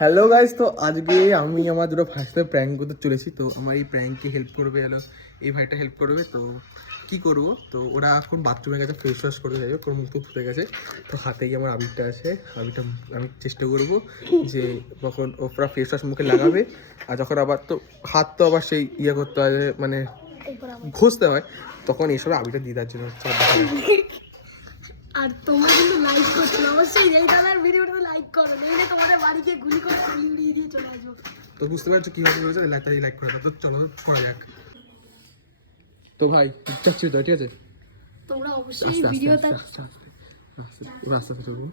Hello guys, তো আজকে আমি আমার দুটো ফার্স্টে প্র্যাঙ্ক করতে চলেছি। তো আমার এই প্র্যাঙ্ককে হেল্প করবে হলো এই ভাইটা হেল্প করবে। তো কি করব, তো ওরা এখন বাথরুমে গেছে ফেস ওয়াশ করতে যাবে, কোনো মুখ ধুতে গেছে। তো হাতেই আমার আবিরটা আছে, আবিরটা আমি চেষ্টা করব যে যখন ওরা ফেস ওয়াশ মুখে লাগাবে আর যখন আবার তো হাত তো আবার সেই ইয়ে করতে হয়, মানে ঘষতে হয়, তখন এইসব আবিরটা দিয়ে দেওয়ার জন্য হচ্ছে। আর তোমরা কিন্তু লাইক করছো অবশ্যই, এই দাদার ভিডিওটা লাইক করো, নইলে তোমাদের বাড়িতে গুলি করে উড়িয়ে দিয়ে চলে আসবো। তো বুঝতে পারছো কীভাবে করেছে, লাইকটাই লাইক করে দাও। তো চলো করা যাক। তো ভাই যাচ্ছি তো, ঠিক আছে? তোমরা অবশ্যই আস্তে আস্তে ভিডিওটা আস্তে আস্তে আস্তে আস্তে আস্তে চলবো।